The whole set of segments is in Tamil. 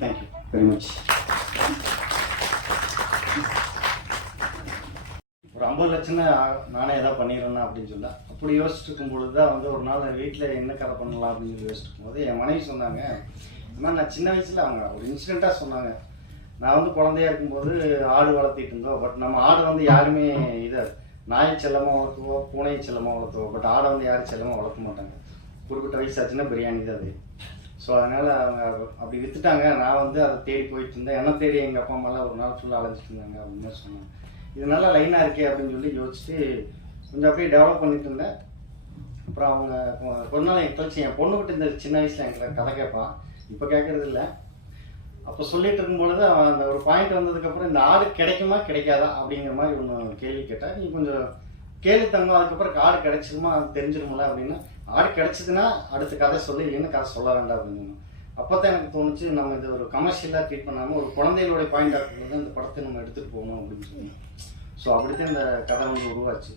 தேங்க்யூ வெரி மச் ஒரு ஐம்பது லட்சம் நானே ஏதாவது பண்ணிடுறேன் அப்படின்னு சொல்ல அப்படி யோசிச்சுட்டு இருக்கும் பொழுது தான் வந்து ஒரு நாள் வீட்டில் என்ன கதை பண்ணலாம் அப்படின்னு சொல்லி யோசிச்சுட்டு இருக்கும்போது என் மனைவி சொன்னாங்க ஆனால் நான் சின்ன வயசில் அவங்க ஒரு இன்சிடெண்ட்டாக சொன்னாங்க. நான் வந்து குழந்தையா இருக்கும்போது ஆடு வளர்த்திட்டு இருந்தோம். பட் நம்ம ஆடு வந்து யாருமே இதை நாயை செல்லமாக வளர்த்துவோம் பூனையை செல்லமாக வளர்த்துவோம் பட் ஆடை வந்து யாரும் செல்லமாக வளர்க்க மாட்டாங்க. குறிப்பிட்ட வயசாச்சுன்னா பிரியாணி தான் அது. ஸோ அதனால் அவங்க அப்படி விற்றுட்டாங்க நான் வந்து அதை தேடி போயிட்டு இருந்தேன். என்ன தேடி எங்கள் அப்பா அம்மாலாம் ஒரு நாள் ஃபுல்லாக அலைஞ்சிட்டு இருந்தாங்க. அப்படின்னு சொன்னாங்க? இது நல்லா லைனாக இருக்கே அப்படின்னு சொல்லி யோசிச்சுட்டு கொஞ்சம் அப்படியே டெவலப் பண்ணிட்டு இருந்தேன். அப்புறம் அவங்க கொ- கொஞ்ச நாள் என் கழிச்சு என் பொண்ணுக்கிட்ட இந்த சின்ன வயசில் எங்களை கதை கேட்பான். இப்போ கேட்கறது இல்லை. அப்போ சொல்லிட்டு இருக்கும்பொழுது அவன் அந்த ஒரு பாயிண்ட் வந்ததுக்கப்புறம் இந்த ஆடு கிடைக்குமா கிடைக்காதா அப்படிங்கிற மாதிரி ஒன்று கேள்வி கேட்டேன் நீ கொஞ்சம் கேள்வி தங்கம் அதுக்கப்புறம் ஆடு கிடைச்சிருமா தெரிஞ்சிருமில்ல அப்படின்னா ஆடு கிடச்சிதுன்னா அடுத்த கதை சொல்லி இல்லைன்னு கதை சொல்ல வேண்டாம் அப்படின்னு அப்போ தான் எனக்கு தோணுச்சு நம்ம இது ஒரு கமர்ஷியலாக ட்ரீட் பண்ணாமல் ஒரு குழந்தைகளுடைய பாயிண்ட் ஆஃப் வியூவில் இந்த படத்தை நம்ம எடுத்துகிட்டு போகணும் அப்படின்னு சொல்லி. ஸோ அப்படித்தான் இந்த கதை வந்து உருவாச்சு.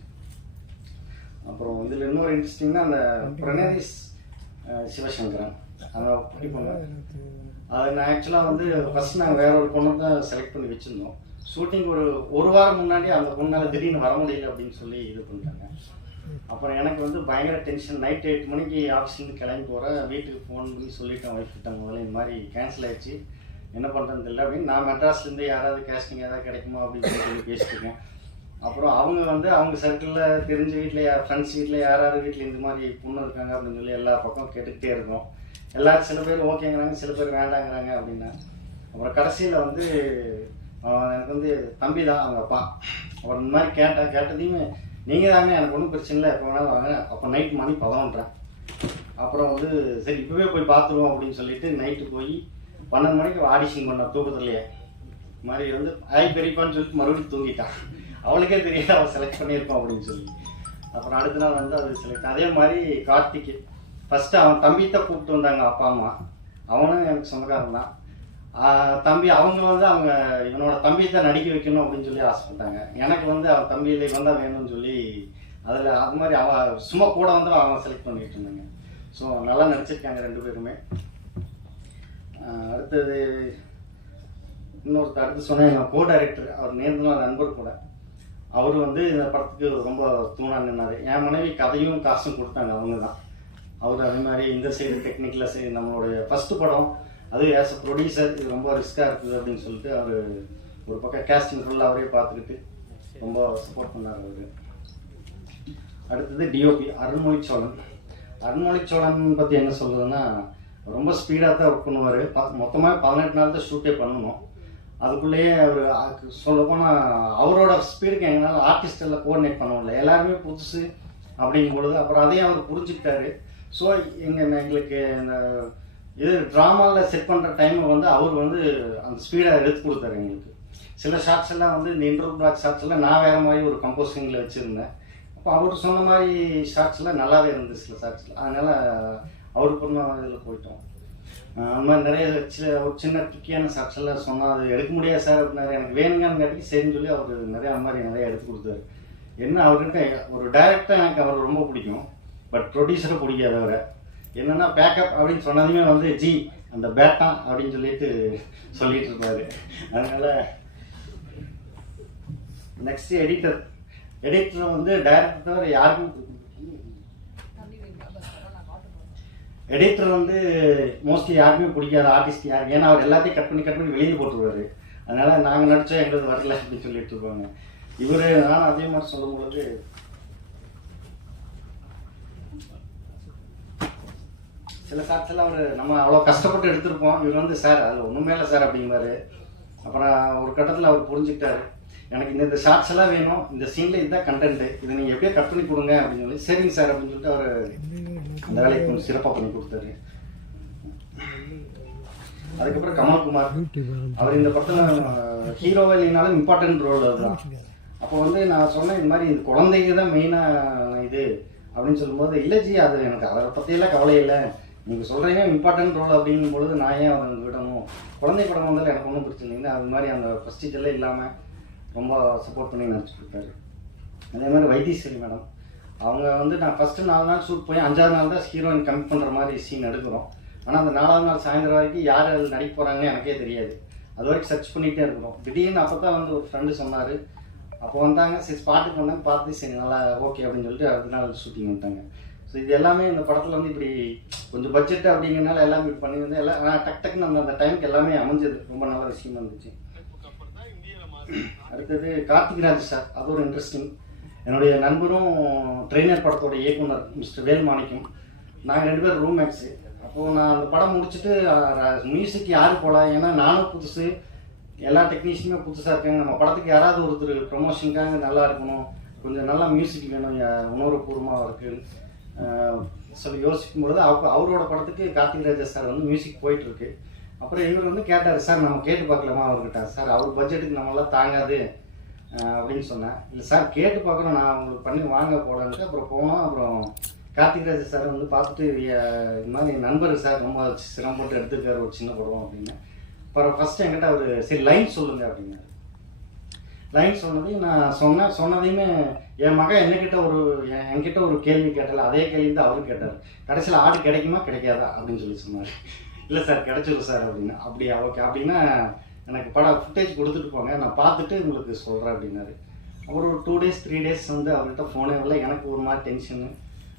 அப்புறம் இதில் இன்னொரு இன்ட்ரெஸ்டிங்னா அந்த பிரணேரிஸ் அஹ், சிவசங்கரன். அந்த படிப்பாங்க. அது நான் ஆக்சுவலாக வந்து ஃபர்ஸ்ட் நாங்கள் வேற ஒரு பொண்ணு தான் செலக்ட் பண்ணி வச்சுருந்தோம். ஷூட்டிங் ஒரு ஒரு வாரம் முன்னாடி அந்த பொண்ணால் திடீர்னு வர முடியல அப்படின்னு சொல்லி இது பண்ணிட்டாங்க. அப்புறம் எனக்கு வந்து பயங்கர டென்ஷன் நைட் எட்டு மணிக்கு ஆஃபீஸ்லேருந்து கிளம்பி போகிறேன் வீட்டுக்கு ஃபோன் பண்ணி சொல்லிட்டேன் ஒய்ஃப் கிட்ட முதல்ல இந்த மாதிரி கேன்சல் ஆயிடுச்சு. என்ன பண்ணுறதுன்னு தெரியல அப்படின்னு. நான் மெட்ராஸ்லேருந்து யாராவது கேஸ்டிங் ஏதாவது கிடைக்குமா அப்படின்னு சொல்லி பேசிட்டுருக்கேன் அப்புறம் அவங்க வந்து அவங்க சர்க்கிளில் தெரிஞ்ச வீட்டில் யார் ஃப்ரெண்ட்ஸ் வீட்டில் யார் வீட்டில் இந்த மாதிரி பொண்ணு இருக்காங்க அப்படின்னு சொல்லி எல்லா பக்கம் கேட்டுக்கிட்டே இருக்கோம். எல்லாரும் சில பேர் ஓகேங்கிறாங்க சில பேர் வேண்டாங்கிறாங்க அப்படின்னா. அப்புறம் கடைசியில் வந்து எனக்கு வந்து தம்பி தான் அவங்க அப்பா. அவர் இந்த மாதிரி கேட்டேன் கேட்டதையுமே நீங்கள் தாங்க எனக்கு ஒன்றும் பிரச்சனை இல்லை எப்போ வேணாலும் வாங்க. அப்போ நைட் மணி பதினொன்றேன் அப்புறம் வந்து சரி இப்போவே போய் பார்த்துருவோம் அப்படின்னு சொல்லிட்டு நைட்டு போய் பன்னெண்டு மணிக்கு ஆடிஷன் பண்ண தூக்கத்துலையே. மாதிரி வந்து ஆய் பெரியப்பான்னு சொல்லிட்டு மறுபடியும் தூங்கிட்டான். அவளுக்கே தெரியாது அவள் செலக்ட் பண்ணியிருப்பான் அப்படின்னு சொல்லி. அப்புறம் அடுத்த நாள் வந்து அது செலக்ட் அதே மாதிரி கார்த்திக் ஃபஸ்ட்டு அவன் தம்பியை கூப்பிட்டு வந்தாங்க அப்பா அம்மா. அவனும் எனக்கு சொந்தக்காரன் தான். தம்பி அவங்க வந்து அவங்க இவனோட தம்பியை தான் நடிக்க வைக்கணும் அப்படின்னு சொல்லி ஆசைப்பட்டாங்க. எனக்கு வந்து அவன் தம்பியிலே வந்தால் வேணும்னு சொல்லி அதில் அது மாதிரி அவன் சும்மா கூட வந்து அவன் செலக்ட் பண்ணிட்டு இருந்தாங்க. ஸோ நல்லா நடிச்சிருக்காங்க ரெண்டு பேருமே. அடுத்தது இன்னொருத்த அடுத்து சொன்னேன் எங்கள் கோ டைரக்டர் அவர் நேர்ந்தலாம் நண்பர் கூட. அவர் வந்து இந்த படத்துக்கு ரொம்ப தூணாக நின்னார். என் மனைவி கதையும் காசும் கொடுத்தாங்க அவங்க தான் அவர் அதே மாதிரி இந்த சைடு டெக்னிக்கில் சைடு நம்மளுடைய ஃபஸ்ட்டு படம் அதுவும் ஆஸ் அ ப்ரொடியூசர் இது ரொம்ப ரிஸ்க்காக இருக்குது அப்படின்னு சொல்லிட்டு அவர் ஒரு பக்கம் கேஸ்டிங் ஃபுல்லாக அவரே பார்த்துக்கிட்டு ரொம்ப சப்போர்ட் பண்ணார் அவர். அடுத்தது டிஓபி அருண்மொழி சோழன். அருண்மொழி சோழன் பற்றி என்ன சொல்கிறதுன்னா ரொம்ப ஸ்பீடாக தான் ஒர்க் பண்ணுவார். மொத்தமாக பதினெட்டு நாள் தான் ஷூட்டே பண்ணணும். அதுக்குள்ளேயே அவர் சொல்லப்போனால் அவரோட ஸ்பீடுக்கு எங்களால் ஆர்டிஸ்ட் எல்லாம் கோஆர்டினேட் பண்ண முடியல. எல்லாருமே புதுசு அப்படிங்கும் பொழுது அப்புறம் அதையும் அவர் புரிஞ்சுக்கிட்டாரு. ஸோ எங்கள் எங்களுக்கு இந்த இது ட்ராமாவில் செட் பண்ணுற டைமை வந்து அவர் வந்து அந்த ஸ்பீடை எடுத்து கொடுத்தாரு எங்களுக்கு. சில ஷார்ட்ஸ் எல்லாம் வந்து இந்த இன்டர் பிளாக் ஷார்ட்ஸ் எல்லாம் நான் வேறு மாதிரி ஒரு கம்போசிங்கில் வச்சுருந்தேன். அப்போ அவர் சொன்ன மாதிரி ஷார்ட்ஸ் எல்லாம் நல்லாவே இருந்தது சில ஷார்ட்ஸில் அதனால் அவர் பண்ண இதில் போயிட்டோம். அந்த மாதிரி நிறைய ஒரு சின்ன ட்ரிக்கியான ஷார்ட்ஸ் எல்லாம் சொன்னால் அது எடுக்க முடியாது சார் அப்படின்னாரு எனக்கு வேணுங்கன்னு சரின்னு சொல்லி அவர் நிறைய அந்த மாதிரி நிறைய எடுத்து கொடுத்தாரு. என்ன அவர்கிட்ட ஒரு டைரக்டாக எனக்கு அவர் ரொம்ப பிடிக்கும். பட் ப்ரொடியூசரை பிடிக்காதவரை என்னன்னா பேக்கப் அப்படின்னு சொன்னதுமே வந்து ஜி அந்த பேட்டா அப்படின்னு சொல்லிட்டு சொல்லிட்டு இருப்பாரு. அதனால நெக்ஸ்ட் எடிட்டர் எடிட்டர் வந்து டைரக்டர் தவிர யாருக்கும் எடிட்டர் வந்து மோஸ்ட்லி யாருக்குமே பிடிக்காத ஆர்டிஸ்ட் யாருக்கு ஏன்னா அவர் எல்லாத்தையும் கட் பண்ணி கட் பண்ணி வெளியே போட்டுருவாரு. அதனால நாங்கள் நடிச்சோம் எங்களுக்கு வரல அப்படின்னு சொல்லிட்டு இருப்பாங்க. இவர் நானும் அதே மாதிரி சொல்லும் பொழுது சில ஷார்ட்ஸ் அவர் நம்ம அவ்வளோ கஷ்டப்பட்டு எடுத்திருப்போம். இவர் வந்து சார் அது ஒன்றுமே இல்லை சார் அப்படிங்கிறாரு அப்புறம் ஒரு கட்டத்தில் அவர் புரிஞ்சுக்கிட்டாரு. எனக்கு இந்த இந்த ஷார்ட்ஸ் எல்லாம் வேணும். இந்த சீனில் இதுதான் கண்டென்ட்டு இதை நீங்கள் எப்படியே கட் பண்ணி கொடுங்க அப்படின்னு சொல்லி சரிங்க சார் அப்படின்னு சொல்லிட்டு அவர் அந்த வேலையை கொஞ்சம் சிறப்பாக பண்ணி கொடுத்தாரு. அதுக்கப்புறம் கமல்குமார். அவர் இந்த படத்தில் ஹீரோவே இல்லைனாலும் இம்பார்ட்டன்ட் ரோல் அதுதான். அப்போ வந்து நான் சொன்னேன் இந்த மாதிரி இந்த குழந்தைங்க தான் மெயினாக இது அப்படின்னு சொல்லும்போது இல்லை ஜி அது எனக்கு அதை பற்றியெல்லாம் கவலை இல்லை. நீங்கள் சொல்கிறீங்க இம்பார்ட்டன்ட் ரோல் அப்படிங்கும் பொழுது நான் ஏன் அவங்க விடணும்? குழந்தை படம் வந்தாலும் எனக்கு ஒன்றும் பிரச்சனை இல்லைங்க அது மாதிரி அந்த ஃபஸ்டிஜெல்லாம் இல்லாமல் ரொம்ப சப்போர்ட் பண்ணி நடிச்சு கொடுத்தாரு அதே மாதிரி வைத்தீஸ்வரி மேடம். அவங்க வந்து நான் ஃபஸ்ட்டு நாலு நாள் ஷூட் போய் அஞ்சாவது நாள் தான் ஹீரோயின் கம்மி பண்ணுற மாதிரி சீன் எடுக்கிறோம். ஆனால் அந்த நாலாவது நாள் சாயந்தரம் வரைக்கும் யார் அதில் நடிக்க போகிறாங்கன்னு எனக்கே தெரியாது. அது வரைக்கும் சர்ச் பண்ணிகிட்டே இருக்கிறோம். திடீர்னு அப்போ தான் வந்து ஒரு ஃப்ரெண்டு சொன்னார். அப்போ வந்தாங்க. சரி ஸ்பாட்டுக்கு வந்தாங்க. பார்த்து சரி நல்லா ஓகே அப்படின்னு சொல்லிட்டு அடுத்த நாள் ஷூட்டிங் வந்துட்டாங்க. ஸோ இது எல்லாமே இந்த படத்தில் வந்து இப்படி கொஞ்சம் பட்ஜெட் அப்படிங்கிறனால எல்லாமே இப்படி பண்ணி வந்து எல்லாம் ஆனால் டக் டக்குன்னு அந்த அந்த டைமுக்கு எல்லாமே அமைஞ்சது. ரொம்ப நல்ல விஷயமா இருந்துச்சு அடுத்தது கார்த்திக் ராஜ் சார். அது ஒரு இன்ட்ரெஸ்டிங் என்னுடைய நண்பரும் ட்ரெயினர் படத்தோட இயக்குனர் மிஸ்டர் வேல்மாணிக்கம் நாங்கள் ரெண்டு பேரும் ரூம் மேட்ஸு அப்போது நான் அந்த படம் முடிச்சுட்டு மியூசிக் யார் போகலாம் ஏன்னா நானும் புதுசு. எல்லா டெக்னீஷியனுமே புதுசாக இருக்காங்க. நம்ம படத்துக்கு யாராவது ஒருத்தர் ப்ரொமோஷனுக்காக நல்லா இருக்கணும். கொஞ்சம் நல்லா மியூசிக் வேணும். உணர்வுபூர்வமாக இருக்குது சொல்லி யோசிக்கும் பொழுது அவ அவரோட படத்துக்கு கார்த்திக் ராஜா சார் வந்து மியூசிக் போயிட்டு இருக்கு அப்புறம் இவர் வந்து கேட்டார் சார் நம்ம கேட்டு பார்க்கலாமா? அவர்கிட்ட சார் அவர் பட்ஜெட்டுக்கு நம்மளாம் தாங்காது. அப்படின்னு சொன்னேன். இல்லை சார் கேட்டு பார்க்குறோம் நான் உங்களுக்கு பண்ணி வாங்க போலான்ட்டு அப்புறம் போனோம். அப்புறம் கார்த்திக் ராஜா சார் வந்து பார்த்துட்டு இந்த இது மாதிரி என் நண்பர் சார் ரொம்ப சிரமப்பட்டு எடுத்துருக்காரு ஒரு சின்ன படம் அப்படின்னு. அப்புறம் ஃபர்ஸ்ட் என்கிட்ட அவர் சரி லைன் சொல்லுங்க அப்படின்னாரு. லைன் சொன்னதையும் நான் சொன்னேன் சொன்னதையுமே என் மகன் என்கிட்ட ஒரு என் என்கிட்ட ஒரு கேள்வி கேட்டல. அதே கேள்வி தான் அவரும் கேட்டார். கடைசியில் ஆடு கிடைக்குமா கிடைக்காதா? அப்படின்னு சொல்லி சொன்னார். இல்லை சார் கிடைச்சிடும் சார் அப்படின்னு. அப்படியா ஓகே அப்படின்னா எனக்கு படம் ஃபுட்டேஜ் கொடுத்துட்டு போங்க. நான் பார்த்துட்டு உங்களுக்கு சொல்கிறேன் அப்படின்னாரு. அப்புறம் ஒரு டூ டேஸ் த்ரீ டேஸ் வந்து அவர்கிட்ட ஃபோனே வரல. எனக்கு ஒரு மாதிரி டென்ஷனு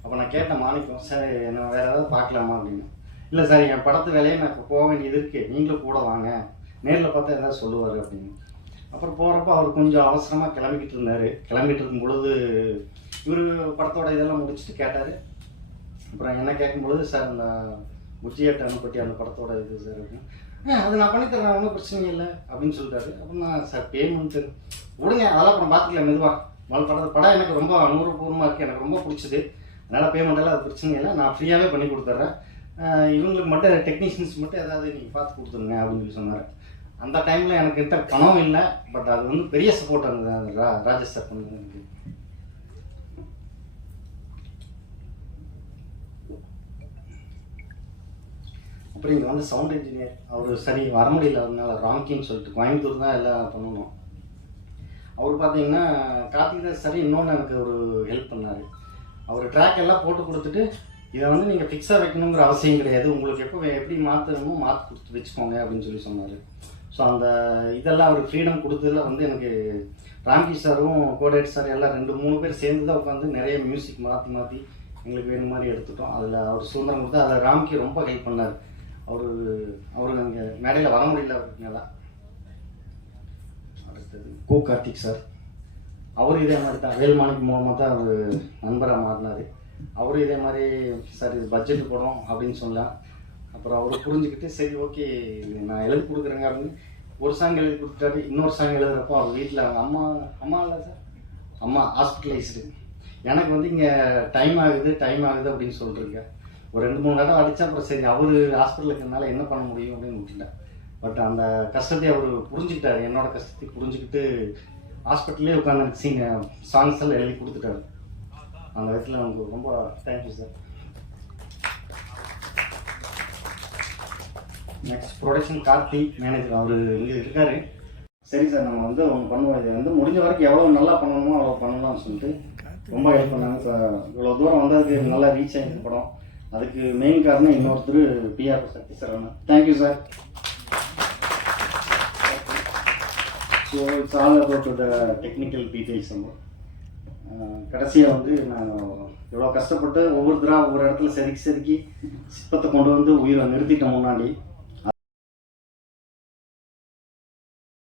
அப்போ நான் கேட்டேன் மாணிக்கம் சார் என்ன வேறு ஏதாவது பார்க்கலாமா? அப்படின்னு. இல்லை சார் என் படத்து வேலையை நான் இப்போ போக வேண்டியது இருக்குது நீங்களும் கூட வாங்க. நேரில் பார்த்தா எதாவது சொல்லுவார் அப்படின்னு. அப்புறம் போகிறப்ப அவர் கொஞ்சம் அவசரமாக கிளம்பிக்கிட்டு இருந்தார் கிளம்பிட்டு இருக்கும் பொழுது இவர் படத்தோட இதெல்லாம் முடிச்சுட்டு கேட்டார். அப்புறம் என்ன கேட்கும் பொழுது சார் இந்த முச்சியாட்ட அனுப்பட்டி அந்த படத்தோட இது சார்? அப்படின்னு. அது நான் பண்ணித்தரேன் ஒன்றும் பிரச்சனை இல்லை அப்படின்னு சொல்லிட்டாரு. அப்புறம் நான் சார் பேமெண்ட் விடுங்க அதெல்லாம் அப்புறம் பார்த்துக்கலாம் மெதுவாக முதல் படம் படம் எனக்கு ரொம்ப அனுபவபூர்வமாக இருக்குது எனக்கு ரொம்ப பிடிச்சது. அதனால் பேமெண்ட் எல்லாம் அது பிரச்சனை இல்லை. நான் ஃப்ரீயாகவே பண்ணி கொடுத்துட்றேன். இவங்களுக்கு மட்டும் டெக்னீஷியன்ஸ் மட்டும் ஏதாவது நீங்கள் பார்த்து கொடுத்துருங்க அப்படின்னு சொல்லி சொன்னார். அந்த டைமில் எனக்கு கிட்ட பணம் இல்லை பட் அது வந்து பெரிய சப்போர்ட் அந்த ரா- ராஜேஷ் சார் பண்ணது எனக்கு. அப்புறம் இங்கே வந்து சவுண்ட் இன்ஜினியர் அவர் சரி வர முடியல அதனால ராங்கின்னு சொல்லிட்டு கோயம்புத்தூர் தான் எல்லாம் பண்ணணும். அவர் பார்த்தீங்கன்னா கார்த்திகராஜ் சரி இன்னொன்று எனக்கு ஒரு ஹெல்ப் பண்ணார். அவர் ட்ராக் எல்லாம் போட்டு கொடுத்துட்டு இதை வந்து நீங்கள் ஃபிக்ஸாக வைக்கணுங்கிற அவசியம் கிடையாது. உங்களுக்கு எப்போ எப்படி மாற்றணுமோ மாற்றி கொடுத்து வச்சுக்கோங்க அப்படின்னு சொல்லி சொன்னார். ஸோ அந்த இதெல்லாம் அவர் ஃப்ரீடம் கொடுத்ததுல வந்து எனக்கு ராம்கி சாரும் கோடேட் சார் எல்லாம் ரெண்டு மூணு பேர் சேர்ந்து தான் உட்காந்து நிறைய மியூசிக் மாற்றி மாற்றி எங்களுக்கு வேணும் மாதிரி எடுத்துட்டோம். அதில் அவர் சுதந்திரம் கொடுத்து அதில் ராம்கி ரொம்ப ஹெல்ப் பண்ணார். அவர் அவர் அங்கே மேடையில் வர முடியல அவருக்கு அடுத்தது கோ கார்த்திக் சார். அவர் இதே மாதிரி தான் வேல்மாணிக்கு மூலமாக தான் அவர் நண்பராக மாறினார். அவரும் இதே மாதிரி சார் இது பட்ஜெட் போடும் அப்படின்னு சொல்லலாம் அப்புறம் அவர் புரிஞ்சுக்கிட்டு சரி ஓகே நான் எழுதி கொடுக்குறேங்க அப்படின்னு ஒரு சாங் எழுதி கொடுத்துட்டாரு. இன்னொரு சாங் எழுதுறப்போ அவர் வீட்டில் அவங்க அம்மா அம்மா இல்லை சார் அம்மா ஹாஸ்பிட்டலைஸ்டு எனக்கு வந்து இங்கே டைம் ஆகுது டைம் ஆகுது அப்படின்னு சொல்லிட்டுருக்கேன் ஒரு ரெண்டு மூணு தடவை அடித்தா அப்புறம் சரி அவர் ஹாஸ்பிட்டலுக்கு இருக்கனால என்ன பண்ண முடியும் அப்படின்னு விட்டுட்டேன். பட் அந்த கஷ்டத்தை அவர் புரிஞ்சுக்கிட்டாரு. என்னோட கஷ்டத்தை புரிஞ்சுக்கிட்டு ஹாஸ்பிட்டல்லே உட்காந்து சீங்க சாங்ஸ் எல்லாம் எழுதி கொடுத்துட்டாரு. அந்த விதத்தில் உங்களுக்கு ரொம்ப thank you sir next production Karthik manager அவர் இங்கே இருக்காரு. சரி சார் நம்ம வந்து ஒன்று பண்ணுவோம். இது வந்து முடிஞ்ச வரைக்கும் எவ்வளோ நல்லா பண்ணணுமோ அவ்வளோ பண்ணலாம்னு சொல்லிட்டு ரொம்ப ஹெல்ப் பண்ணாங்க சார். இவ்வளோ தூரம் வந்ததுக்கு நல்லா ரீச் ஆகிருக்கு படம். அதுக்கு மெயின் காரணம் இன்னொருத்தர் PR Sakthi sir thank you sir so it's all about the technical details நம்ம. கடைசியாக வந்து நான் இவ்வளோ கஷ்டப்பட்டு ஒவ்வொருத்தராக ஒவ்வொரு இடத்துல செதுக்கி செதுக்கி சிற்பத்தை கொண்டு வந்து உயிரை நிறுத்திட்டேன் முன்னாடி